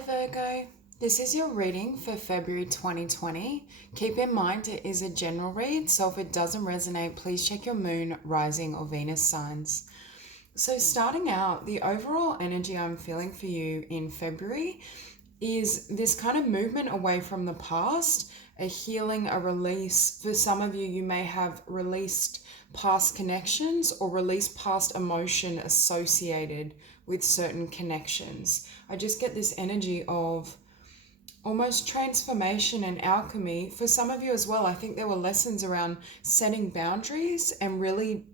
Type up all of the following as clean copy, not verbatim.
Hi Virgo, this is your reading for February 2020. Keep in mind it is a general read, so if it doesn't resonate, please check your moon, rising or Venus signs. So starting out, the overall energy I'm feeling for you in February is this kind of movement away from the past, a healing, a release. For some of you, you may have released past connections or released past emotion associated with certain connections. I just get this energy of almost transformation and alchemy. For some of you as well, I think there were lessons around setting boundaries and really,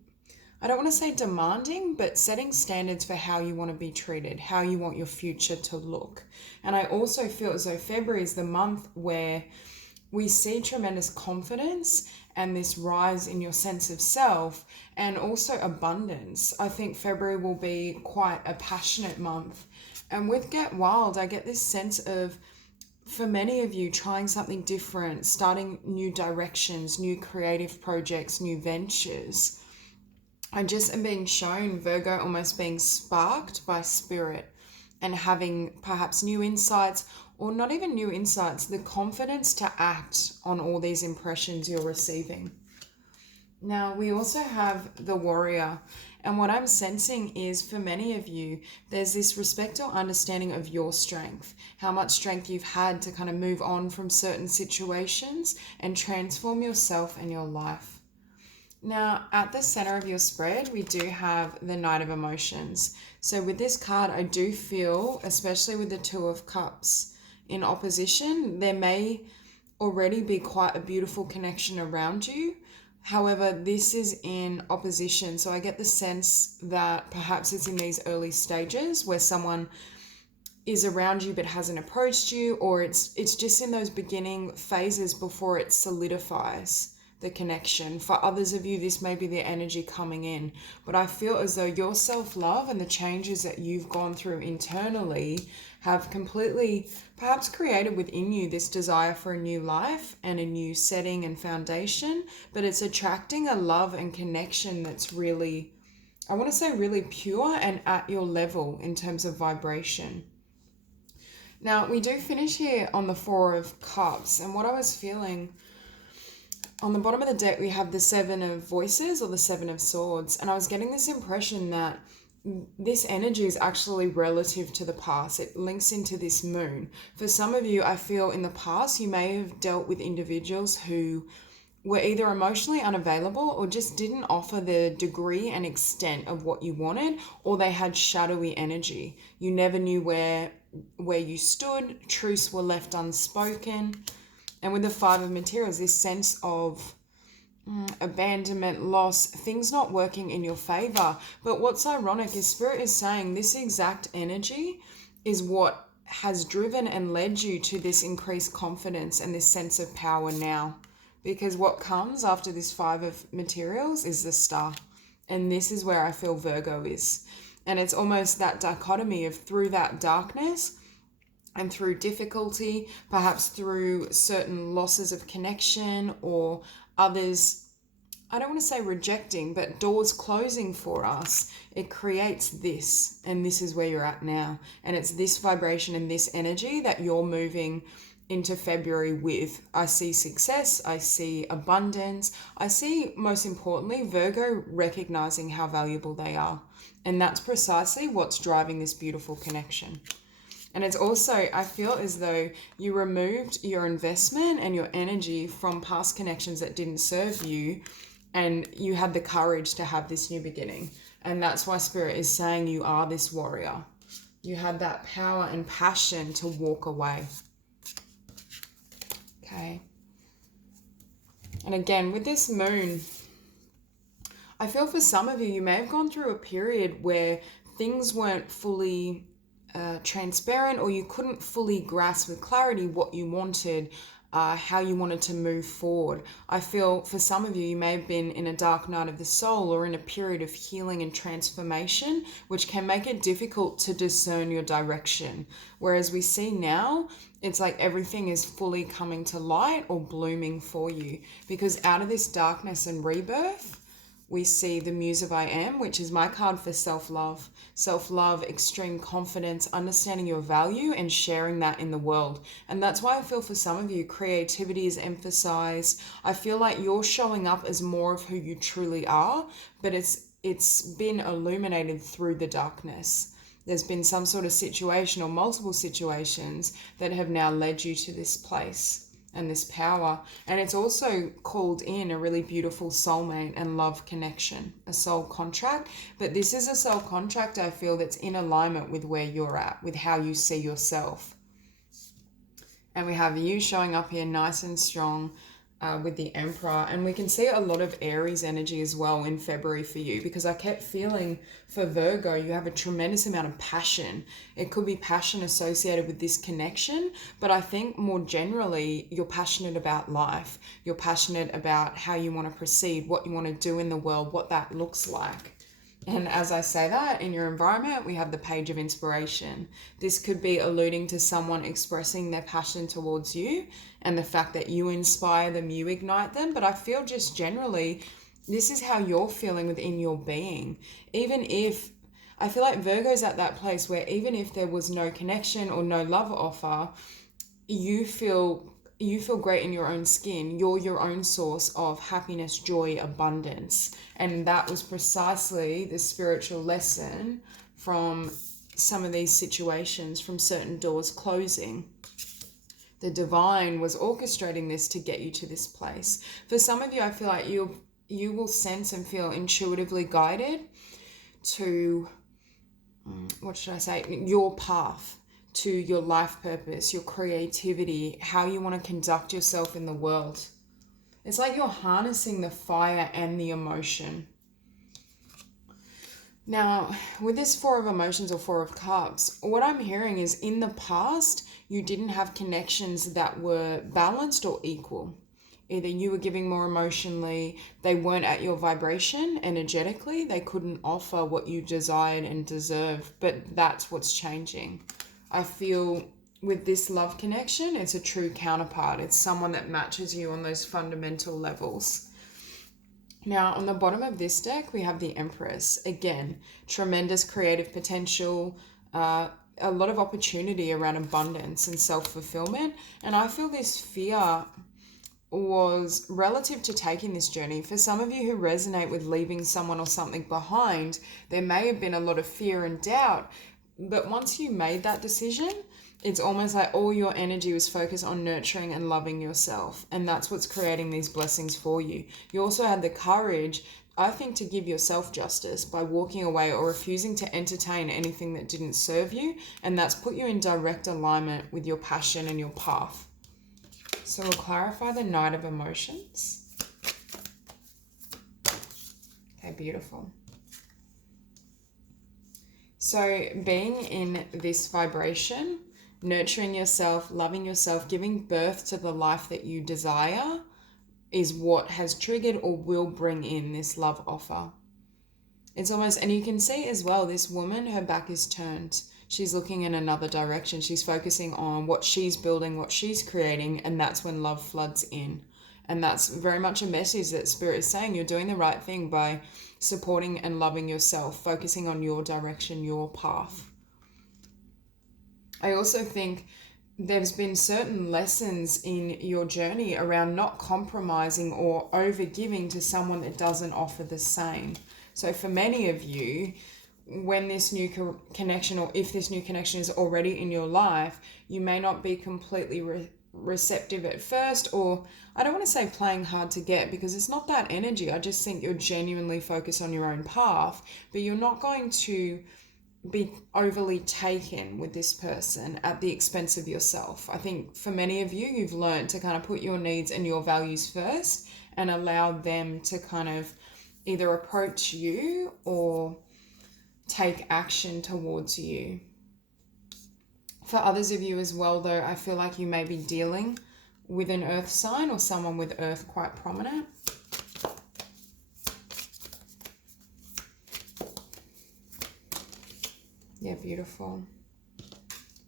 I don't want to say demanding, but setting standards for how you want to be treated, how you want your future to look. And I also feel as though February is the month where we see tremendous confidence and this rise in your sense of self and also abundance. I think February will be quite a passionate month. And with Get Wild, I get this sense of, for many of you, trying something different, starting new directions, new creative projects, new ventures. I just am being shown Virgo almost being sparked by spirit and having perhaps new insights, or not even new insights, the confidence to act on all these impressions you're receiving. Now, we also have the Warrior, and what I'm sensing is for many of you, there's this respect or understanding of your strength, how much strength you've had to kind of move on from certain situations and transform yourself and your life. Now, at the center of your spread, we do have the Knight of Emotions. So with this card, I do feel, especially with the Two of Cups in opposition, there may already be quite a beautiful connection around you. However, this is in opposition. So I get the sense that perhaps it's in these early stages where someone is around you but hasn't approached you, or it's just in those beginning phases before it solidifies the connection. For others of you, this may be the energy coming in, but I feel as though your self-love and the changes that you've gone through internally have completely perhaps created within you this desire for a new life and a new setting and foundation, but it's attracting a love and connection that's really, I want to say really pure and at your level in terms of vibration. Now, we do finish here on the Four of Cups, and what I was feeling on the bottom of the deck, we have the Seven of Voices or the Seven of Swords. And I was getting this impression that this energy is actually relative to the past. It links into this moon. For some of you, I feel in the past, you may have dealt with individuals who were either emotionally unavailable or just didn't offer the degree and extent of what you wanted, or they had shadowy energy. You never knew where you stood. Truths were left unspoken. And with the Five of Materials, this sense of abandonment, loss, things not working in your favor. But what's ironic is Spirit is saying this exact energy is what has driven and led you to this increased confidence and this sense of power now. Because what comes after this Five of Materials is the Star. And this is where I feel Virgo is. And it's almost that dichotomy of through that darkness and through difficulty, perhaps through certain losses of connection or others, I don't want to say rejecting, but doors closing for us, it creates this, and this is where you're at now. And it's this vibration and this energy that you're moving into February with. I see success, I see abundance, I see, most importantly, Virgo recognizing how valuable they are. And that's precisely what's driving this beautiful connection. And it's also, I feel as though you removed your investment and your energy from past connections that didn't serve you, and you had the courage to have this new beginning. And that's why Spirit is saying you are this warrior. You had that power and passion to walk away. Okay. And again, with this moon, I feel for some of you, you may have gone through a period where things weren't fully transparent, or you couldn't fully grasp with clarity what you wanted, how you wanted to move forward. I feel for some of you, you may have been in a dark night of the soul or in a period of healing and transformation, which can make it difficult to discern your direction. Whereas we see now, it's like everything is fully coming to light or blooming for you, because out of this darkness and rebirth, we see the Muse of I Am, which is my card for self-love. Self-love, extreme confidence, understanding your value and sharing that in the world. And that's why I feel for some of you, creativity is emphasized. I feel like you're showing up as more of who you truly are, but it's been illuminated through the darkness. There's been some sort of situation or multiple situations that have now led you to this place and this power. And it's also called in a really beautiful soulmate and love connection, a soul contract. But this is a soul contract, I feel, that's in alignment with where you're at, with how you see yourself. And we have you showing up here nice and strong with the Emperor. And we can see a lot of Aries energy as well in February for you, because I kept feeling for Virgo, you have a tremendous amount of passion. It could be passion associated with this connection, but I think more generally, you're passionate about life. You're passionate about how you want to proceed, what you want to do in the world, what that looks like. And as I say that, in your environment, we have the Page of Inspiration. This could be alluding to someone expressing their passion towards you and the fact that you inspire them, you ignite them. But I feel just generally, this is how you're feeling within your being. Even if, I feel like Virgo's at that place where even if there was no connection or no love offer, you feel great in your own skin. You're your own source of happiness, joy, abundance. And that was precisely the spiritual lesson from some of these situations, from certain doors closing. The divine was orchestrating this to get you to this place. For some of you, I feel like you will sense and feel intuitively guided to, your path, to your life purpose, your creativity, how you want to conduct yourself in the world. It's like you're harnessing the fire and the emotion. Now, with this Four of Emotions or Four of Cups, what I'm hearing is in the past, you didn't have connections that were balanced or equal. Either you were giving more emotionally, they weren't at your vibration energetically, they couldn't offer what you desired and deserved, but that's what's changing. I feel with this love connection, it's a true counterpart. It's someone that matches you on those fundamental levels. Now, on the bottom of this deck, we have the Empress. Again, tremendous creative potential, a lot of opportunity around abundance and self-fulfillment. And I feel this fear was relative to taking this journey. For some of you who resonate with leaving someone or something behind, there may have been a lot of fear and doubt. But once you made that decision, it's almost like all your energy was focused on nurturing and loving yourself. And that's what's creating these blessings for you. You also had the courage, I think, to give yourself justice by walking away or refusing to entertain anything that didn't serve you. And that's put you in direct alignment with your passion and your path. So we'll clarify the Knight of Emotions. Okay, beautiful. So being in this vibration, nurturing yourself, loving yourself, giving birth to the life that you desire is what has triggered or will bring in this love offer. It's almost, and you can see as well, this woman, her back is turned. She's looking in another direction. She's focusing on what she's building, what she's creating, and that's when love floods in. And that's very much a message that Spirit is saying. You're doing the right thing by supporting and loving yourself, focusing on your direction, your path. I also think there's been certain lessons in your journey around not compromising or overgiving to someone that doesn't offer the same. So for many of you, when this new connection, or if this new connection is already in your life, you may not be completely receptive at first, or I don't want to say playing hard to get, because it's not that energy. I just think you're genuinely focused on your own path, but you're not going to be overly taken with this person at the expense of yourself. I think for many of you, you've learned to kind of put your needs and your values first and allow them to kind of either approach you or take action towards you. For others of you as well, though, I feel like you may be dealing with an earth sign or someone with earth quite prominent. Yeah, beautiful.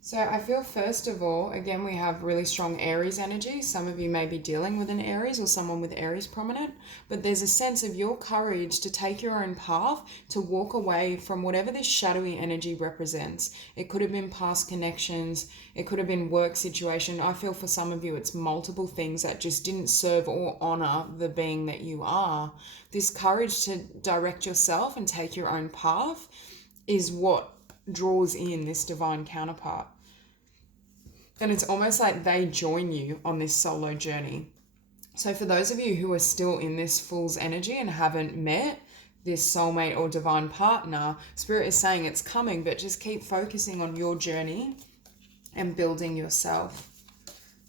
So I feel, first of all, again, we have really strong Aries energy. Some of you may be dealing with an Aries or someone with Aries prominent, but there's a sense of your courage to take your own path, to walk away from whatever this shadowy energy represents. It could have been past connections. It could have been work situation. I feel for some of you, it's multiple things that just didn't serve or honor the being that you are. This courage to direct yourself and take your own path is what draws in this divine counterpart. And it's almost like they join you on this solo journey. So for those of you who are still in this Fool's energy and haven't met this soulmate or divine partner, Spirit is saying it's coming, but just keep focusing on your journey and building yourself.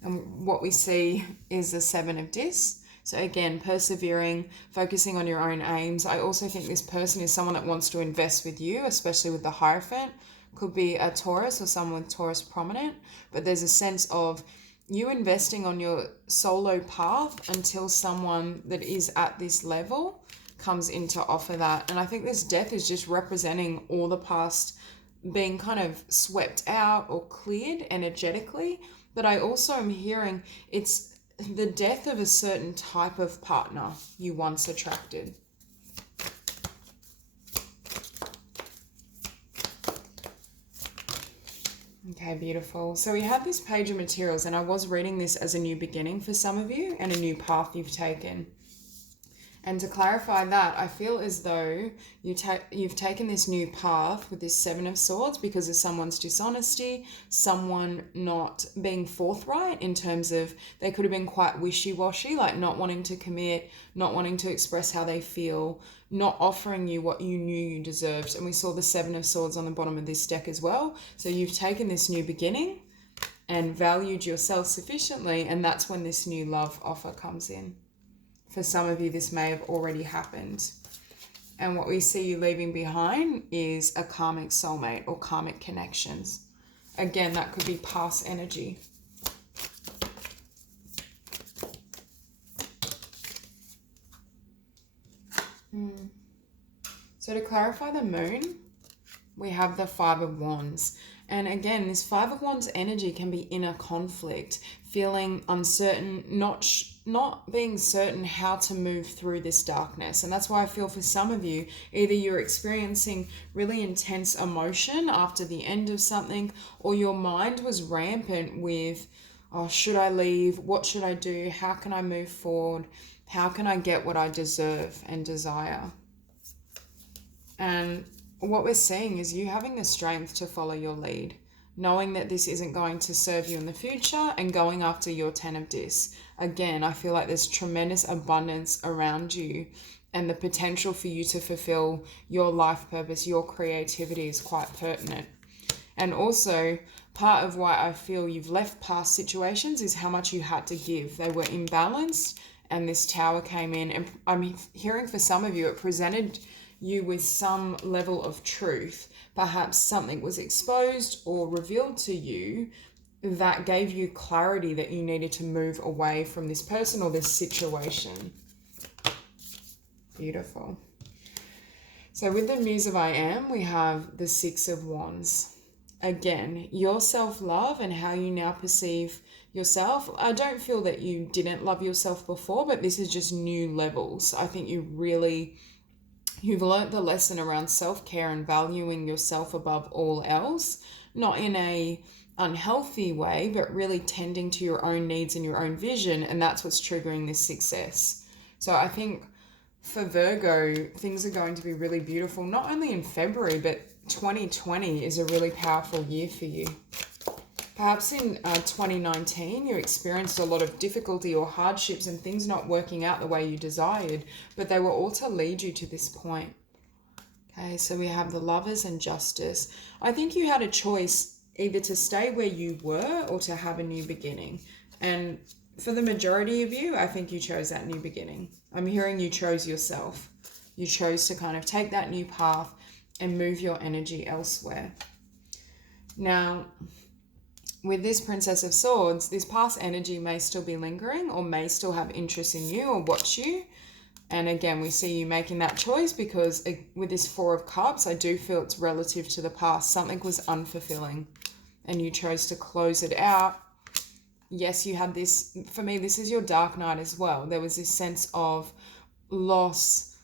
And what we see is the Seven of Dis. So again, persevering, focusing on your own aims. I also think this person is someone that wants to invest with you, especially with the Hierophant. Could be a Taurus or someone with Taurus prominent, but there's a sense of you investing on your solo path until someone that is at this level comes in to offer that. And I think this Death is just representing all the past being kind of swept out or cleared energetically. But I also am hearing it's the death of a certain type of partner you once attracted. Okay, beautiful. So we have this page of materials, and I was reading this as a new beginning for some of you and a new path you've taken. And to clarify that, I feel as though you've taken this new path with this Seven of Swords because of someone's dishonesty, someone not being forthright in terms of they could have been quite wishy-washy, like not wanting to commit, not wanting to express how they feel, not offering you what you knew you deserved. And we saw the Seven of Swords on the bottom of this deck as well. So you've taken this new beginning and valued yourself sufficiently, and that's when this new love offer comes in. For some of you, this may have already happened. And what we see you leaving behind is a karmic soulmate or karmic connections. Again, that could be past energy. So to clarify the moon, we have the Five of Wands. And again, this Five of Wands energy can be inner conflict, feeling uncertain, not being certain how to move through this darkness. And that's why I feel for some of you, either you're experiencing really intense emotion after the end of something, or your mind was rampant with, oh, should I leave? What should I do? How can I move forward? How can I get what I deserve and desire? And what we're seeing is you having the strength to follow your lead, knowing that this isn't going to serve you in the future, and going after your Ten of Dis. Again, I feel like there's tremendous abundance around you, and the potential for you to fulfill your life purpose, your creativity is quite pertinent. And also, part of why I feel you've left past situations is how much you had to give. They were imbalanced, and this Tower came in, and I'm hearing for some of you, it presented you with some level of truth. Perhaps something was exposed or revealed to you that gave you clarity that you needed to move away from this person or this situation. Beautiful. So with the Muse of I Am, we have the Six of Wands. Again, your self-love and how you now perceive yourself. I don't feel that you didn't love yourself before, but this is just new levels. I think you've learnt the lesson around self-care and valuing yourself above all else, not in a unhealthy way, but really tending to your own needs and your own vision, and that's what's triggering this success. So I think for Virgo, things are going to be really beautiful, not only in February, but 2020 is a really powerful year for you. Perhaps in 2019, you experienced a lot of difficulty or hardships and things not working out the way you desired, but they were all to lead you to this point. Okay, so we have the Lovers and Justice. I think you had a choice either to stay where you were or to have a new beginning. And for the majority of you, I think you chose that new beginning. I'm hearing you chose yourself. You chose to kind of take that new path and move your energy elsewhere. Now, with this Princess of Swords, this past energy may still be lingering or may still have interest in you or watch you. And again, we see you making that choice because with this Four of Cups, I do feel it's relative to the past. Something was unfulfilling and you chose to close it out, yes, you had this, for me, this is your dark night as well. There was this sense of loss,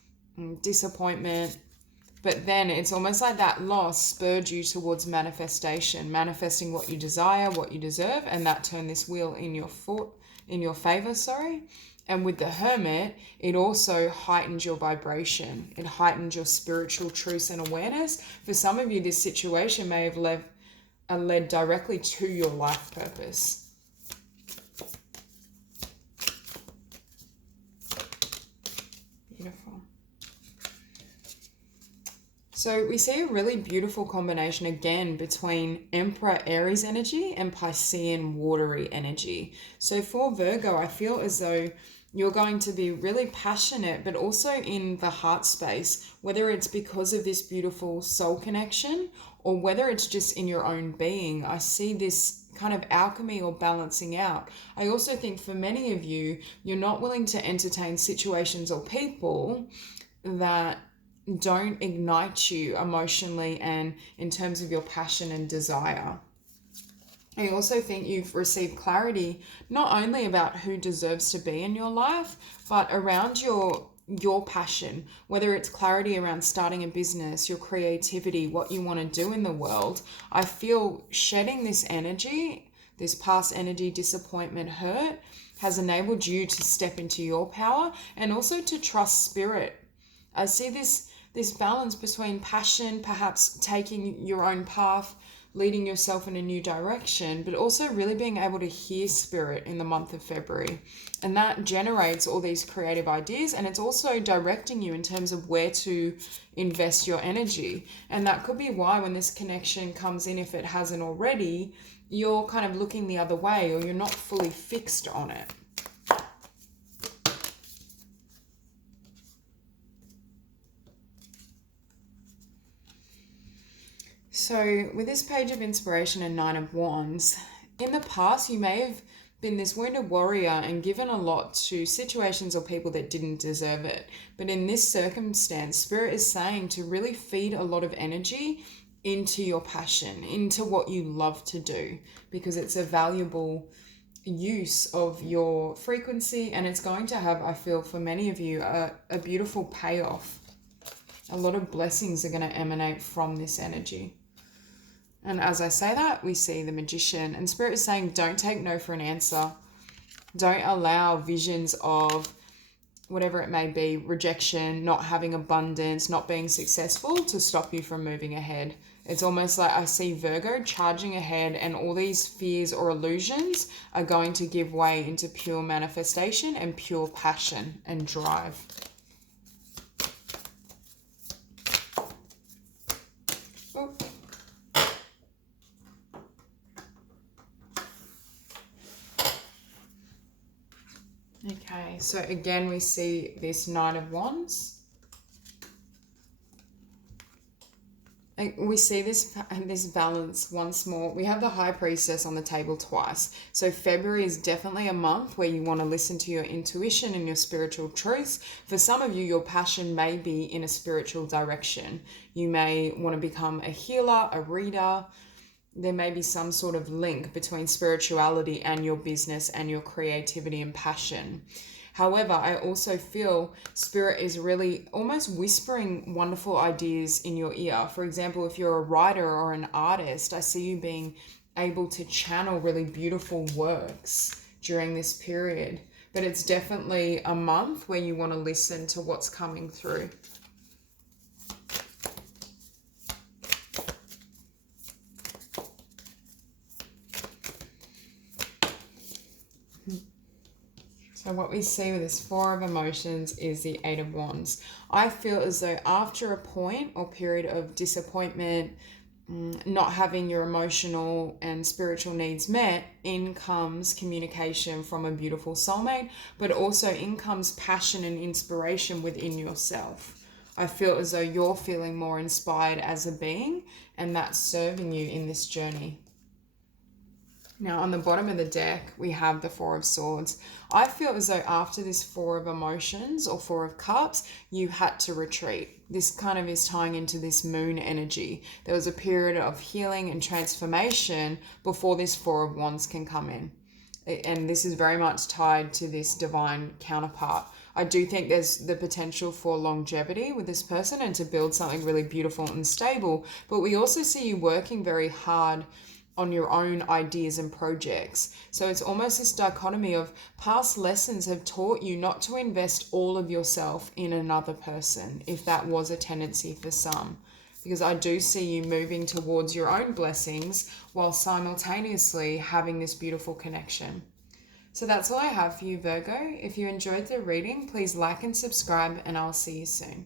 disappointment, but then it's almost like that loss spurred you towards manifestation, manifesting what you desire, what you deserve, and that turned this wheel in your favor, And with the Hermit, it also heightened your vibration. It heightened your spiritual truth and awareness. For some of you, this situation may have led directly to your life purpose. Beautiful. So we see a really beautiful combination again between Emperor Aries energy and Piscean watery energy. So for Virgo, I feel as though you're going to be really passionate, but also in the heart space, whether it's because of this beautiful soul connection or whether it's just in your own being. I see this kind of alchemy or balancing out. I also think for many of you, you're not willing to entertain situations or people that don't ignite you emotionally and in terms of your passion and desire. I also think you've received clarity not only about who deserves to be in your life, but around your passion, whether it's clarity around starting a business, your creativity, what you want to do in the world. I feel shedding this energy, this past energy, disappointment, hurt, has enabled you to step into your power and also to trust spirit. I see this balance between passion, perhaps taking your own path, leading yourself in a new direction, but also really being able to hear spirit in the month of February. And that generates all these creative ideas, and it's also directing you in terms of where to invest your energy. And that could be why when this connection comes in, if it hasn't already, you're kind of looking the other way or you're not fully fixed on it. So with this page of inspiration and Nine of Wands, in the past you may have been this wounded warrior and given a lot to situations or people that didn't deserve it. But in this circumstance, Spirit is saying to really feed a lot of energy into your passion, into what you love to do, because it's a valuable use of your frequency and it's going to have, I feel, for many of you, a beautiful payoff. A lot of blessings are going to emanate from this energy. And as I say that, we see the Magician. And Spirit is saying, don't take no for an answer. Don't allow visions of whatever it may be, rejection, not having abundance, not being successful, to stop you from moving ahead. It's almost like I see Virgo charging ahead and all these fears or illusions are going to give way into pure manifestation and pure passion and drive. Okay, so again, we see this Nine of Wands. We see this balance once more. We have the High Priestess on the table twice. So February is definitely a month where you want to listen to your intuition and your spiritual truths. For some of you, your passion may be in a spiritual direction. You may want to become a healer, a reader. There may be some sort of link between spirituality and your business and your creativity and passion. However, I also feel Spirit is really almost whispering wonderful ideas in your ear. For example, if you're a writer or an artist, I see you being able to channel really beautiful works during this period. But it's definitely a month where you want to listen to what's coming through. So what we see with this Four of Emotions is the Eight of Wands. I feel as though after a point or period of disappointment, not having your emotional and spiritual needs met, in comes communication from a beautiful soulmate, but also in comes passion and inspiration within yourself. I feel as though you're feeling more inspired as a being, and that's serving you in this journey. Now, on the bottom of the deck, we have the Four of Swords. I feel as though after this Four of Emotions or Four of Cups, you had to retreat. this kind of is tying into this moon energy. There was a period of healing and transformation before this Four of Wands can come in. And this is very much tied to this divine counterpart. I do think there's the potential for longevity with this person and to build something really beautiful and stable. But we also see you working very hard on your own ideas and projects. So it's almost this dichotomy of past lessons have taught you not to invest all of yourself in another person, if that was a tendency for some. Because I do see you moving towards your own blessings while simultaneously having this beautiful connection. So that's all I have for you, Virgo. If you enjoyed the reading, please like and subscribe, and I'll see you soon.